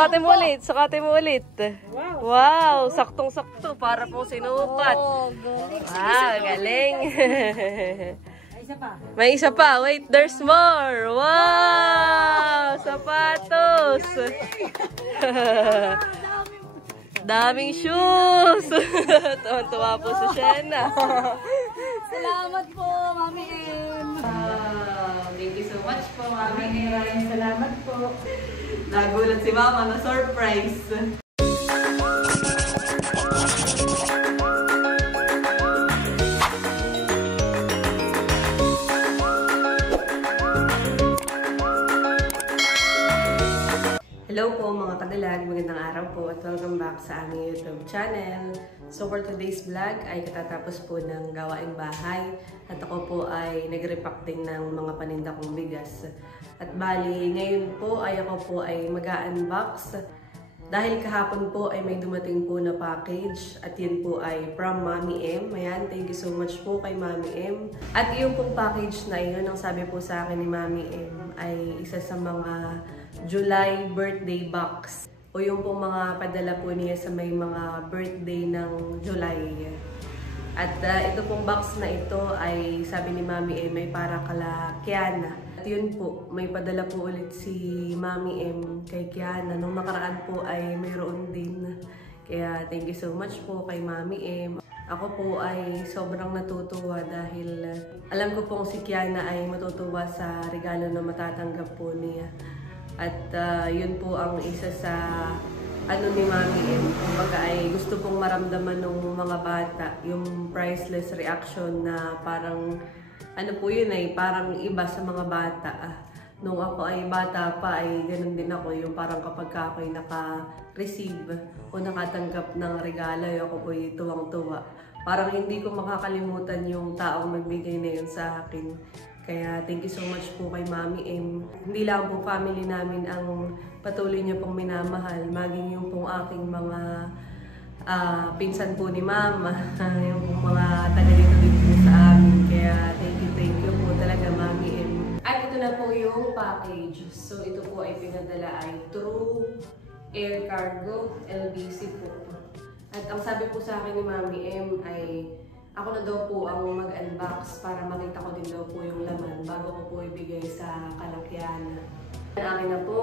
Sukatin mo ulit, sukatin mo ulit. Wow, saktong-sakto para pong sinukat. Wow, galing. May isa pa. Wait, there's more. Wow, sapatos. Daming shoes. Tuwan-tuwa po si Shena. Salamat po, Mami M. Thank you so much po, Mami M. Maraming salamat po. Nagulat si Mama na surprise. Hello po mga kadalag, magandang araw po at welcome back sa aming YouTube channel. So for today's vlog ay katatapos po ng gawaing bahay at ako po ay nag-repack din ng mga paninda kong bigas. At bali, ngayon po ay ako po ay mag-unbox dahil kahapon po ay may dumating po na package at yun po ay from Mami M. Ayan, thank you so much po kay Mami M. At yung pong package na yun, ang sabi po sa akin ni Mami M ay isa sa mga July birthday box o yung pong mga padala po niya sa may mga birthday ng July. At ito pong box na ito ay sabi ni Mami M may para kala Kiana. At yun po, may padala po ulit si Mami M kay Kiana. Nung nakaraan po ay mayroon din. Kaya thank you so much po kay Mami M. Ako po ay sobrang natutuwa dahil alam ko pong si Kiana ay matutuwa sa regalo na matatanggap po niya. At yun po ang isa sa ano ni Mami M. Kumbaga ay gusto pong maramdaman ng mga bata yung priceless reaction na parang ano po yun ay parang iba sa mga bata. Nung ako ay bata pa ay ganun din ako yung parang kapag ako'y naka-receive o nakatanggap ng regalo ako po ay tuwang-tuwa. Parang hindi ko makakalimutan yung taong nagbigay na yun sa akin. Kaya thank you so much po kay Mami M. Hindi lang po family namin ang patuloy niya pong minamahal. Maging yung pong aking mga pinsan po ni Mama. Yung pong mga taga-dito din po sa amin. Kaya thank you po talaga Mami M. At ito na po yung package. So ito po ay pinadala ay through Air Cargo LBC po. At ang sabi po sa akin ni Mami M ay ako na daw po ang mag-unbox para makita ko din daw po yung laman bago ko po ibigay sa kalakyan. Ang akin na po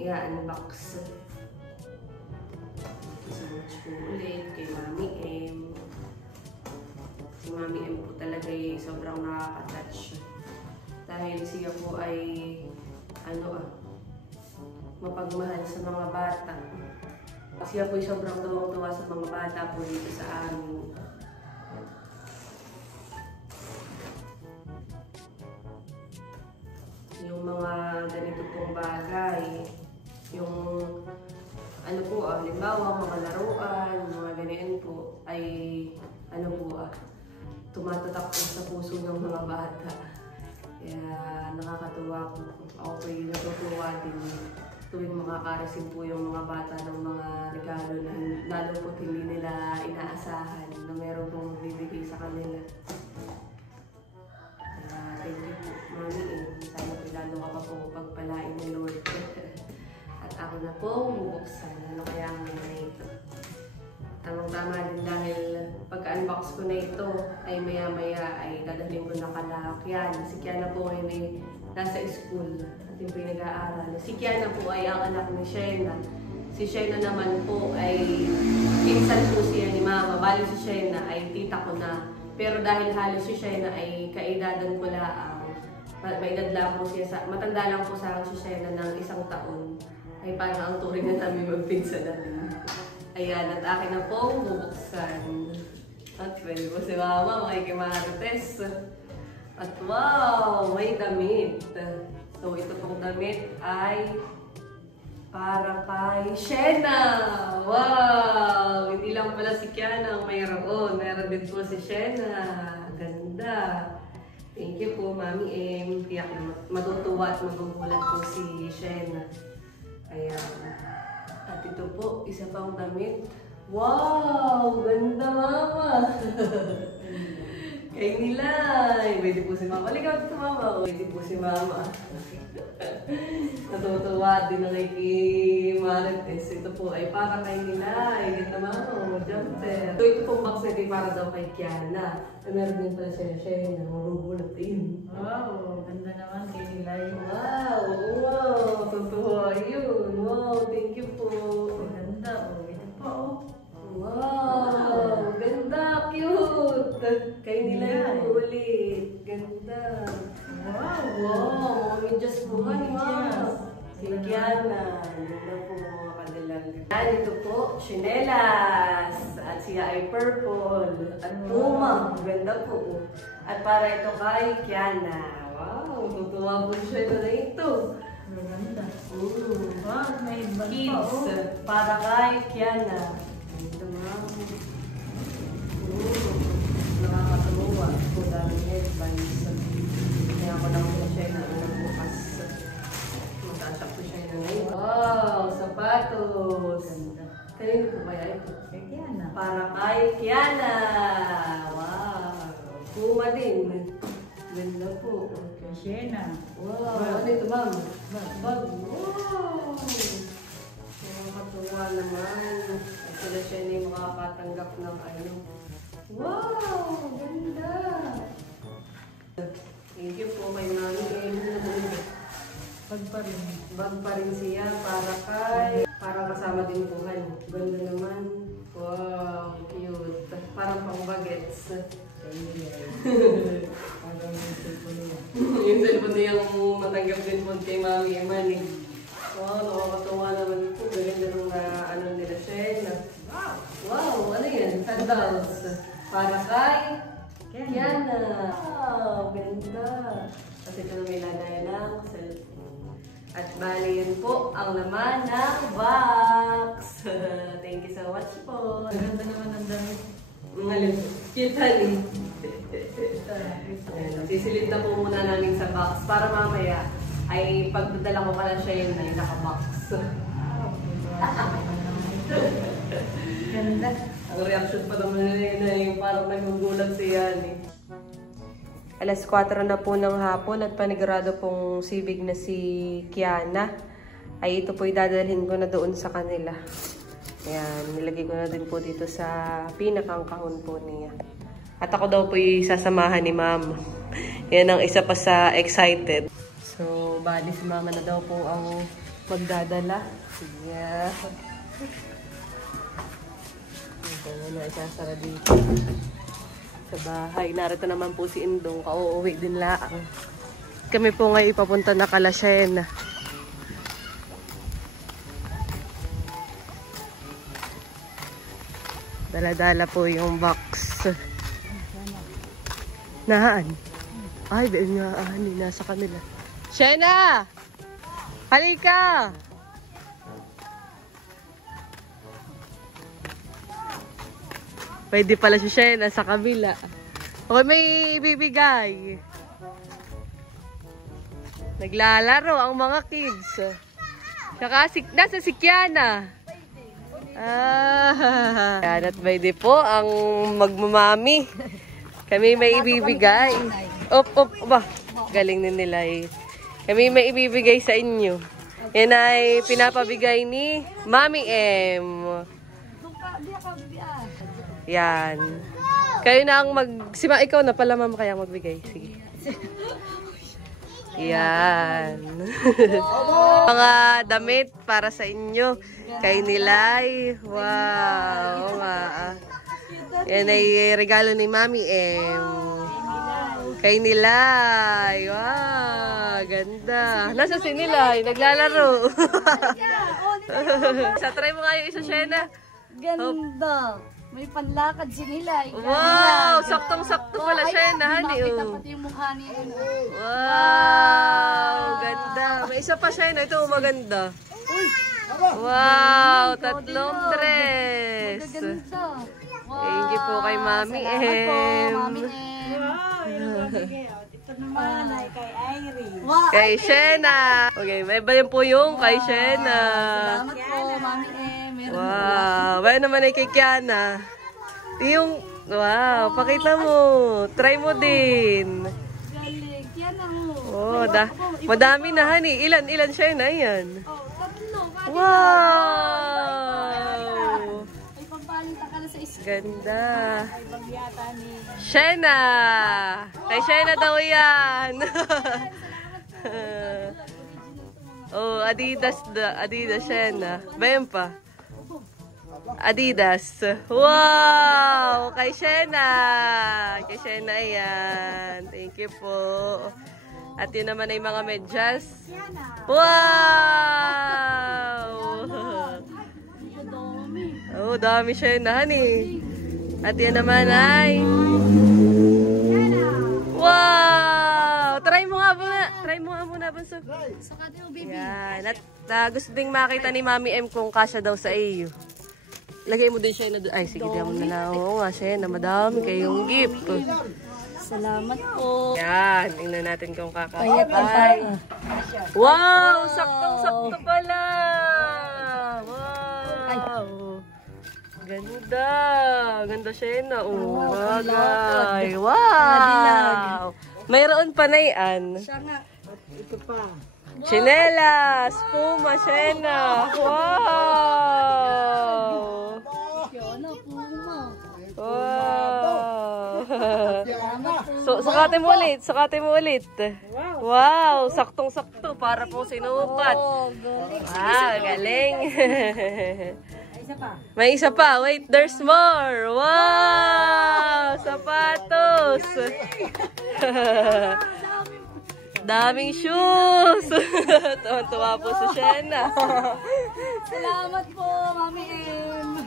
i-unbox. So much po ulit kay Mami M. Si Mami M po talaga ay sobrang nakaka-touch. Dahil siya po ay mapagmahal sa mga bata. Siya po ay sobrang tuwang-tuwa sa mga bata po dito sa amin. Yung mga ganito pong bagay, yung ano po, halimbawa mga laruan, mga ganyan po, ay tumatatak po sa puso ng mga bata. Kaya nakakatuwa po. Ako po yung natutuwa din tuwing makaka-receive po yung mga bata ng mga regalo na lalo po hindi nila inaasahan na meron pong bibigay sa kanila. Thank you po, Mami M. Sana po lalo ka pa po pagpalain ni Lord. At ako na po bubuksan. Ano kaya ang mga ito? Tamang-tama din dahil pagka-unbox ko na ito ay maya-maya ay dadalhin ko na kalakyan. Si Kiana po ay nasa school at yung pinag-aaral. Si Kiana po ay ang anak ni Shena. Si Shena naman po ay pinsan po siya ni Mama. Bali si Shena ay tita ko na. Pero dahil halos si Shena ay kaedadan ko laang, may edad lang po siya, matanda lang po sa akin si Shena ng 1 taon, ay parang ang turing na namin magpinsa na rin. Ayan, at akin na pong bubuksan. At pwede po si Mama, makikimarites. At wow, may damit. So ito pong damit ay para kay Shena! Wow! Hindi lang pala si Kiana ang mayroon. Meron din po si Shena. Ganda! Thank you po, Mami M. Tiyak na matutuwa at magugulat po si Shena. Ayan. At ito po, isa pang damit. Wow! Ganda, Mama! Kay Nilay. Pwede po si Mama. Halika dito, Mama. Pwede po si Mama. Natutuwa din na kay Marites. Ito po ay para kay Nilay. Ito, Mama. Jumper. So, ito pong box na ito para daw kay Kiana. Meron din pala siya na marubulot din. Wow, ganda naman kay Nilay. Wow! Wow! Totoo yun! Wow! Thank you po! Ganda, oh. Ito pa, oh. Wow! Ganda! Cute! Kay nila yung ulit. Ganda! Wow! Wow! Medyas po nga ni Mama. Medyas. Si Kiana. Ganda po mga kadilag. Yan, ito po, chinelas. At siya ay purple. At puma. Ganda po. At para ito kay Kiana. Wow! Tutuwa po siya na ito. Ganda. Wow! May bag pa, Kids. oh. Para kay Kiana. Ganda ma'am. Nakakatuwa. Po daming headbands. Kaya ako lang po siya na bukas. Magtasak po siya na ngayon. Wow! Sapatos! Ganda. Kanino po kaya ito? Kay Kiana. Para kay Kiana! Wow! Puma din. Ganda po. Kay Shena. Wow! Ano ito, ma'am? Bag. Wow! Nakakatuwa naman. At sila siya na yung makakatanggap ng ano. Wow! Ganda! Thank you po kay Mami. Bag pa rin. Bag pa rin siya para kasama din po kayo. Ganda naman. Wow! Cute. Parang pang bagets. Kay Nilay. Parang yung cellphone niya. Yung cellphone niya yung matanggap din po kay Mami Eman eh. Wow, nakakatuwa naman po. Ganda nung ano nila siya. Wow! Wow! Ano yan? Sandals. Para kay Kiana. Wow! Ganda. Kasi ito na may lagay ng cellphone. At bali yun po ang laman ng box. Thank you so much po. Ganda naman ang damit. Mga libo. Cute honey. Sisilid na po muna namin sa box para mamaya ay pagdadala ko pala siya yun na yung naka-box. Ganda. Ang reaction pa naman nila na yung parang nagugulat siya eh. Alas 4 na po ng hapon at panigurado pong sibig na si Kiana. Ay ito po idadalhin ko na doon sa kanila. Ayan, nilagay ko na din po dito sa pinakang kahon po niya. At ako daw po sasamahan ni Ma'am. Yan ang isa pa sa excited. So, bali si Mama na daw po ang magdadala. Sige. Ito na isasara dito sa bahay. Narito naman po si Indong. Kauuwi din laang. Kami po ngayon ipapunta na Kalasyen. Dala-dala po yung box. Nahaan? Ay, dahil nga nasa kanila. Shena! Halika! Pwede pala si Shena sa kabila. Okay, may ibibigay. Naglalaro ang mga kids. Saka nasa si Kiana. Yan at pwede po ang magmamami. Kami may ibibigay. Op, ba? Galing din nila eh. Kami may ibibigay sa inyo. Yan ay pinapabigay ni Mami M. Yan. Kayo na ang ikaw na pala, Mama, kaya magbigay. Sige. Yan. Mga damit para sa inyo. Kay Nilay. Wow. Yan ay regalo ni Mami M. Kay Nilay. Wow. Ganda. Nasa si Nilay. Naglalaro. Sa try mo nga yung isa, Shena. Ganda. May panlakad si Nilay. Wow! Saktong-sakto pala siya na, honey. Makita pati yung mukha niya. Wow! Ganda. May isa pa siya na. Ito maganda. Wow! Tatlong dress. Magaganda. Wow! Thank you po kay Mami M. Salamat po, Mami M. Ito naman ay kay Iris. Wow! Kay Shena. Okay, may iba yan po yung kay Shena. Salamat po, Mami M. Wow! Bayan naman ay kay Kiana. Yung Wow, pakita mo. Try mo din. Galing. Yan ang Oh, madami na, honey. Ilan siya na yan? Oh, tatlo. Wow! Ay, pampalita ka na sa isip. Ganda. Ay, bagyata ni... Shena! Kay Shena daw yan. Oh, Adidas Shena. Bayan pa. Adidas. Wow! Kay Shena. Kay Shena yan. Thank you po. At yun naman ay mga medyas. Wow! Oh, dami Shena, honey. At yan naman ay... Wow! Try mo nga muna, Bunso. Saka din, baby. Yan. At gusto ding makita ni Mami M kung kasya daw sa iyo. Lagay mo din siya na doon. Ay, sige, diyan mo na lang. Oo nga, siya na madami kayong gift. Salamat po. Yan. Tingnan natin kung kakasya. Wow! Saktong-sakto pala! Wow! Ganda! Ganda siya na. Oh, bagay. Wow! Mayroon pa na yan. Siya nga. Ito pa. Chinelas! Puma, Shena! Wow! Ano, puma. Wow! So, sukatin mo ulit. Wow! Saktong-sakto para po sinukat. Oh, galing. Galing. Isa pa. May isa pa. Wait, there's more. Wow! Sapatos! Daming shoes! Tuwa po si Shena. Salamat po, Mami M.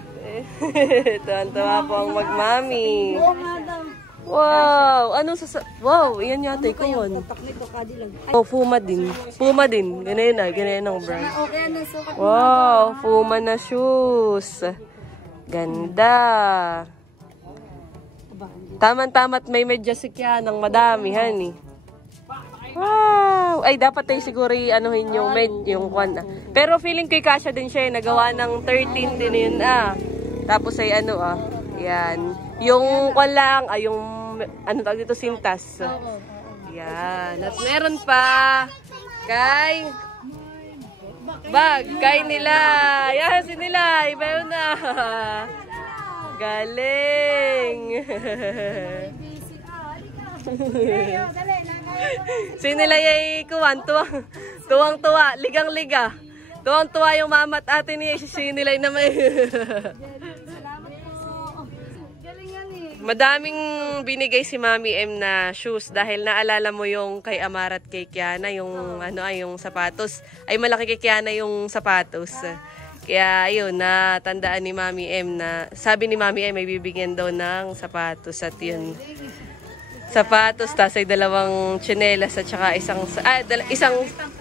Tuwa po ang magmami. Oo, madam. Wow! Wow! Iyan yata ikaw. Tatak nito, kadilag. Oh, Puma din. Ganyan ang brand. Okay na, sukat mo. Wow! Puma na shoes. Ganda. Taman-tamat may medyas yan ng madami, honey. Wow! Ay, dapat tayo siguro i-anuhin yung kwan. Pero feeling ko kasya din siya. Nagawa ng 13 din yun. Tapos ay yan. Yung kwan lang, yung ano tawag dito, sintas. Yan. At meron pa kay nila. Yan, si nila. Iba na. Galing. Sinilay kuwan, tuwang-tuwa, ligang-liga. Tuwang-tuwa yung mama at ate niya, sinilay naman. Salamat po. Galing yan eh. Madaming binigay si Mami M na shoes dahil naalala mo yung kay Amara at kay Kiana, yung yung sapatos. Ay malaki kay Kiana yung sapatos. Kaya ayun, natandaan ni Mami M na sabi ni Mami M ay bibigyan daw ng sapatos at yun. Sapatos, tas ay dalawang tsinelas at saka isang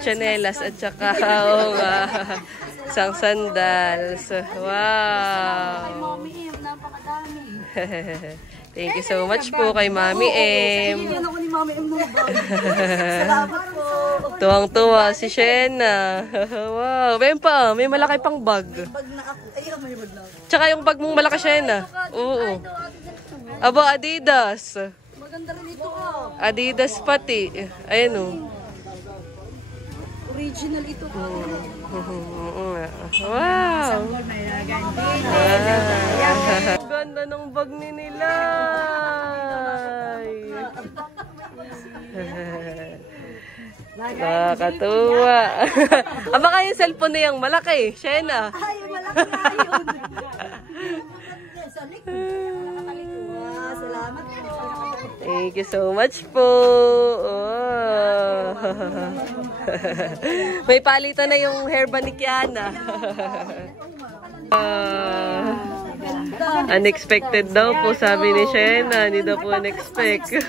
tsinelas at saka isang sandals. Wow! Mami M, napakadami. Thank you so much po kay Mami M. Yan ako ni Mami M nung bag. Salamat po. Tuwang-tuwa si Shena. Wow! May malaki pang bag. Bag na ako. Ay, may bag na ako. Tsaka yung bag mong malaki, Shena. Oo. Aba, Adidas. Maganda rin ito ka. Adidas pati. Ayan o. Original ito ka. Wow! Ganda ng bag ni Nilay. Nakakatuwa. Baka yung cellphone na yung malaki, Shena. Ay, malaki na yun. Sa likod. Nakakalikuwa. Salamat po. Thank you so much po. Oh. May palitan na yung hairband ni Kiana. Unexpected daw po, sabi ni Shena. Hindi daw po in-expect.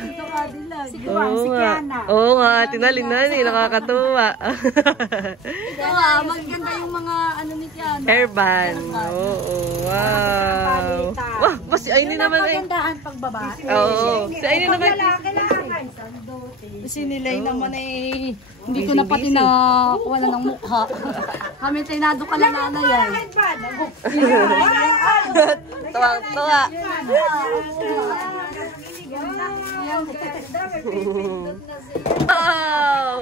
Oo nga. Oo nga, tinalin na ni. Nakakatuwa. Ito nga, maganda yung mga ano ni Kiana. Hairband. Oo, wow. Wow, si Aini naman eh. Magandaan pagbaba. Oo. Si Aini naman. Kailangan. Sandote. Si Nilay naman eh, hindi ko na pati nakuha na ng mukha. Kami tinado ka na nanay yan. Tuwang-tuwa. Wow!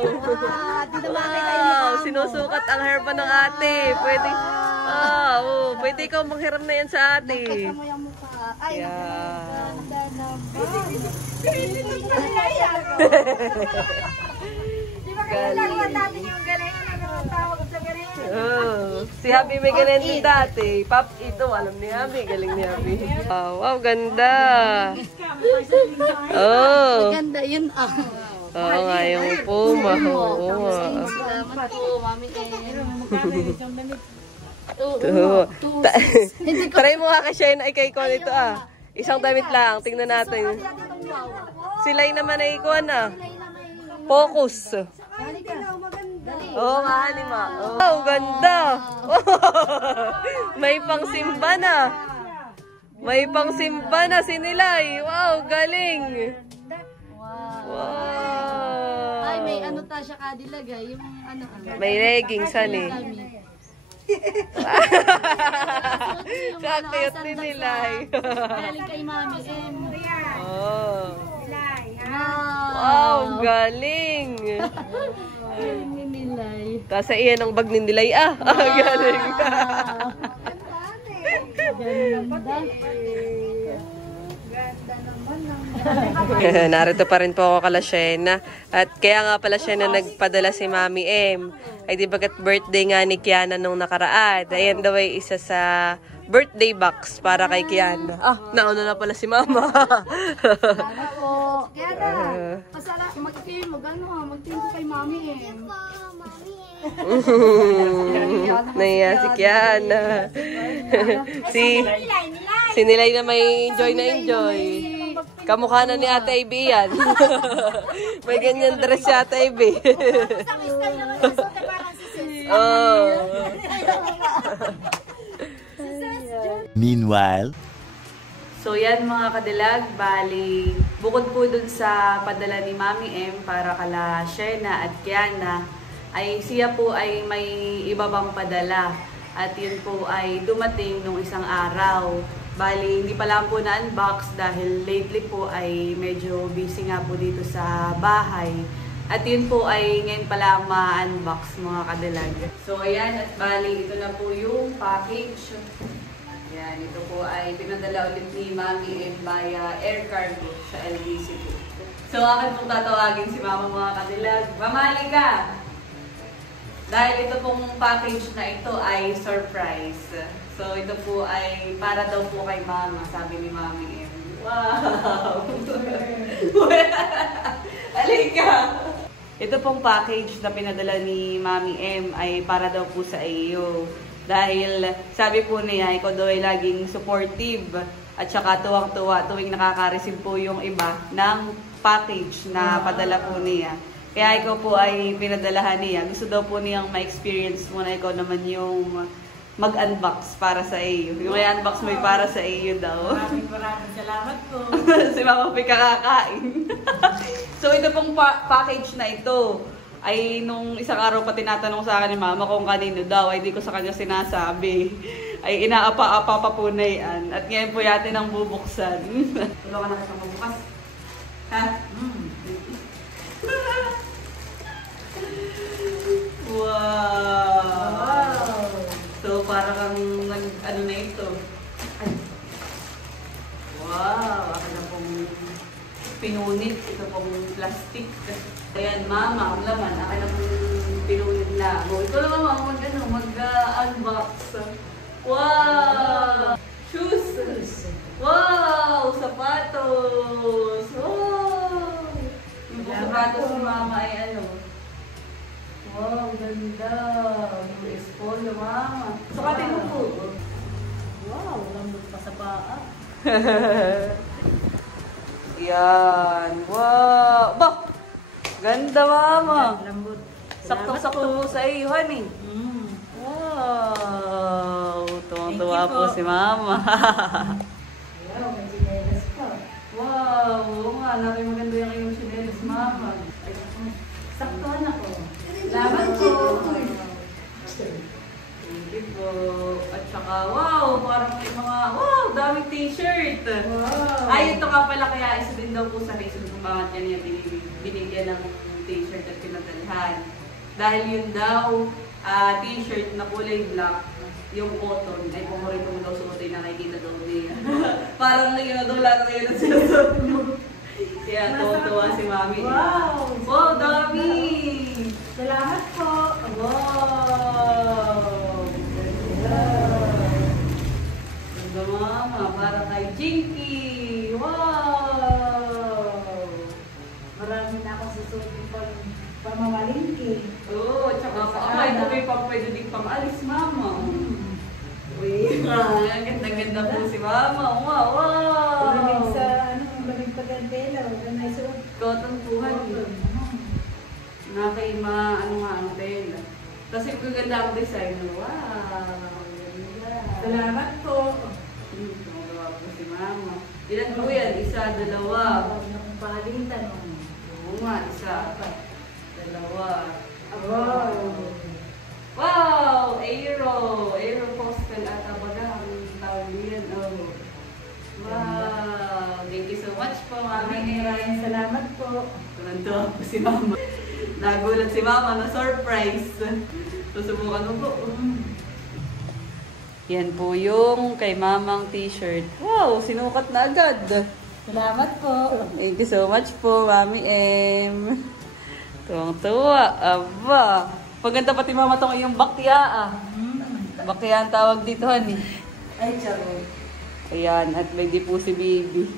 Wow! Sinusukat ang hair pa ng ate. Pwede, pwede ikaw manghiram na yan sa ate. Yeah. Si Happy may ganyan din dati. Pop, ito, alam ni Happy. Galing ni Happy. Wow, ganda. Oh. Ganda yun ah. Oo nga, yung puma. Oo. Salamat po, Mami Try mo nga kasi na ikay-ikuan ito ah. Isang damit lang. Tingnan natin. Sila'y naman ay ikuan ah. Focus. Oo nga, Halima. Oh, ganda. May pangsimba na. May pangsimba na si Nilay. Wow, galing. Wow. Ay, may ano ta siya kadilagay. Yung ano. May leggings, hani. Kakayot ni Nilay. Galing kay Mami M. Oh. Wow, galing. Galing ni Nilay. Kasi iyan ang bag ni Nilay. Galing. Narito pa rin po ako kala Shena. At kaya nga pala Shena nagpadala si Mami M. Ay di bagat birthday nga ni Kiana nung nakaraan. Ayan daw ay isa sa birthday box para kay Kiana. Nauna na pala si Mama. Sana po. Kiana, pasala, magtingin ko kay Mami M. Naiya si Kiana. Si Nilay na may enjoy na enjoy. Kamukha na ni Ate Ivy yan. May ganyan dress si Ate Ivy. Meanwhile, so yan mga kadilag, bali bukod po dun sa padala ni Mami M para kala Shena at Kiana, ay siya po ay may iba pang padala. At yun po ay dumating nung isang araw. Bali, hindi pa lang po na-unbox dahil lately po ay medyo busy nga po dito sa bahay. At yun po ay ngayon pa lang ma-unbox mga kadilag. So ayan, at bali, ito na po yung package. Yan, ito po ay pinadala ulit ni Mami M via air cargo sa LBC po. So akin pong tatawagin si Mama mga kadilag. Mamali ka! Dahil ito pong package na ito ay surprise. So ito po ay para daw po kay Mama, sabi ni Mami M. Wow! Halika! Ito pong package na pinadala ni Mami M ay para daw po sa iyo. Dahil sabi po niya, ikaw daw ay laging supportive at saka tuwang-tuwa tuwing nakaka-receive po yung iba ng package na padala po niya. Kaya ikaw po ay pinadalahan niya. Gusto daw po niyang ma-experience mo na ikaw naman yung mag-unbox para sa iyo. Yung i-unbox mo ay para sa iyo daw. Maraming salamat po. Si Mama Pi kakakain. So ito pong package na ito ay nung isang araw pa tinatanong sa akin ni Mama kung kanino daw, ay di ko sa kanya sinasabi. Ay inaapa-apa pa po na yan. At ngayon po yate nang bubuksan. Tulungan na kita magbukas. Ha? Wow! So, para kang ano na ito. Ay. Wow! Ako na pong pinunit. Ito pong plastic. Ayan, Mama, ang laman. Ako na pong pinunit na. Ito na Mama, mag-unbox. Wow! Shoes! Wow! Sapatos! Wow! Yung sapatos ni Mama ay ano? Wow, ganda. US Polo, Mama. Sukatin mo po. Wow, lambot pa sa paa. Yan. Wow. Bah! Ganda, Mama. Lambot. Saktong-sakto po sa iyo, honey. Wow. Tuwang-tuwa po si Mama. Wow, may sinelas pa. Wow. Wow! Oo nga, maganda yung kayong chinelas, mama. Saktuhan ako. Salamat po. Thank you po. At saka, wow, parang may mga, wow, daming t-shirt. Wow. Ay, ito nga pala, kaya isa din daw po sa reason kung bakit niya binigyan ng t-shirt at pinadalhan. Dahil yun daw, t-shirt na kulay black, yung cotton, ay paborito mo daw suotin na nakikita daw niya. Parang yun daw lahat na yun ang sinusuot mo. Kaya tuwa si Mami. Wow! Wow, dami! Salamat po. Wow! Ganda mama, para kay Jinky! Wow! Marami na ako susutin pang pamamalingki. Oo, tsaka ito may pwede din pang alis, mama. Uy, ganda-ganda po si mama. Wow, wow! Malamig sa, malamig pagkantela. Huwag na isuot. Cotton po, honey. Na kay ano tela. Kasi magaganda ang design. Wow! Ganda. Salamat po. Magawa po si mama. Ilan po yan? Isa, dalawa. Palitan. Oo nga, isa. Dalawa. Wow! Wow! Aero postal ata baga. Ang tawag yan. Oh. Wow! Thank you so much po, Mami. Maraming salamat po. Tumantuwa po si Mama. Nagulat si Mama na surprise. Susubukan mo po. Yan po yung kay Mamang t-shirt. Wow! Sinukat na agad. Salamat po. Thank you so much po, Mami M. Tuwang-tuwa. Aba. Paganda pati Mama tong iyong bakya. Bakya ang tawag dito, honey. Ay, charot. Ayan, at may di po si Baby.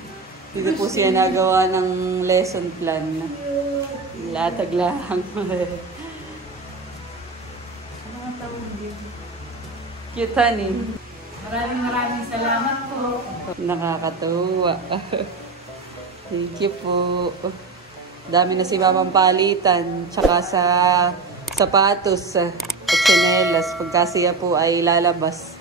Dito po siya nagawa ng lesson plan. Latag lang. Ano tawag dito? Cute, honey. Maraming salamat po. Nakakatuwa. Thank you po. Dami na si Mamang palitan. Tsaka sa sapatos at tsinelas. Pagka siya po ay lalabas.